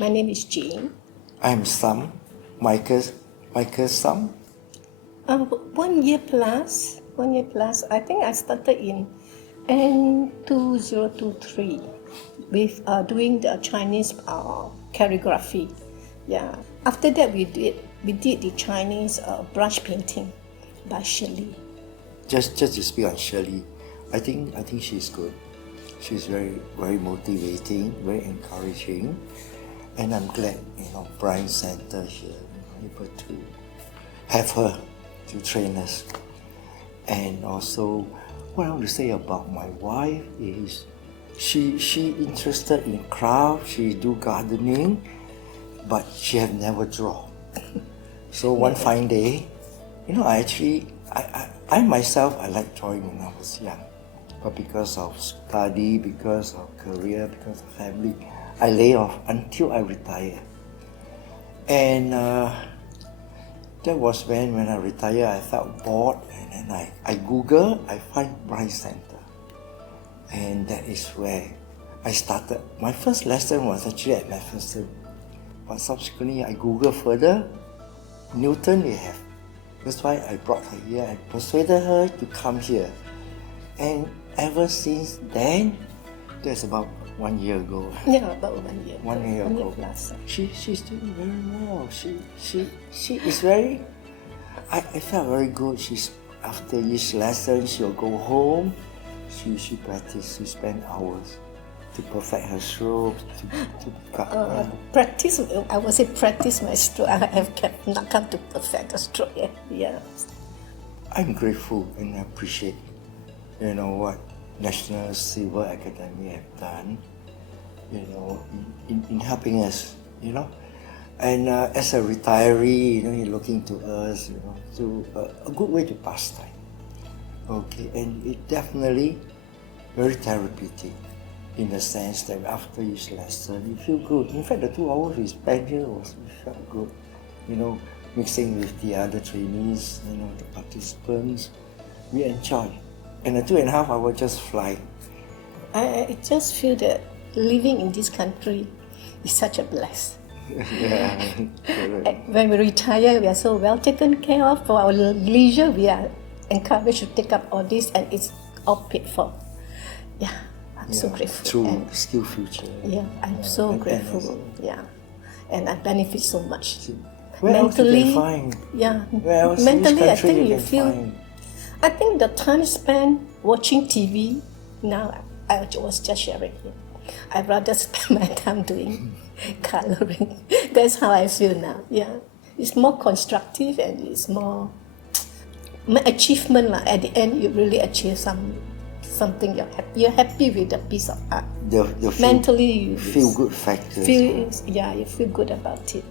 My name is Cheong. I'm Sam, Michael Sam. 1 year plus. I think I started in 2023 with doing the Chinese calligraphy. Yeah. After that, we did the Chinese brush painting by Shirley. Just to speak on Shirley, I think she's good. She's very, very motivating, very encouraging, and I'm glad Brahm Centre here able to have her to train us. And also, what I want to say about my wife is she interested in craft. She do gardening, but she have never drawn. So one fine day, I myself like drawing when I was young, but because of study, because of career, because of family, I lay off until I retire. And that was when I retired, I felt bored, and then I Google, I find Brahm Centre, and that is where I started. My first lesson was actually at Macpherson, but subsequently I Google further. Newton they have. That's why I brought her here and persuaded her to come here. And ever since then, that's about 1 year ago. Yeah, about 1 year. 1 year ago. 1 year plus. She's doing very well. She is very. I felt very good. After each lesson, she'll go home. She practice. She spend hours to perfect her stroke. Practice. I would say practice my stroke. I have not come to perfect the stroke yet. Yeah. I'm grateful and appreciate. What National Civil Academy have done. In helping us. And as a retiree, you're looking to us, to a good way to pass time. Okay, and it definitely very therapeutic in the sense that after each lesson, you feel good. In fact, the 2 hours we spent here we felt good. Mixing with the other trainees, the participants, we enjoy. And the 2.5 hours just fly. I just feel that living in this country is such a blessing. Yeah. When we retire, we are so well taken care of. For our leisure, we are encouraged to take up all this, and it's all paid for. Yeah, I'm so grateful. Through SkillFuture. Yeah, I'm so grateful. Yeah, and I benefit so much. Where mentally, else you can find? Yeah, Where else mentally, in I this country think you can feel. find? I think the time spent watching TV. Now, I was just sharing here. I'd rather spend my time doing coloring. That's how I feel now. Yeah, it's more constructive and it's more achievement. At the end, you really achieve something. You're happy with the piece of art. The Mentally, you feel good factor. you feel good about it.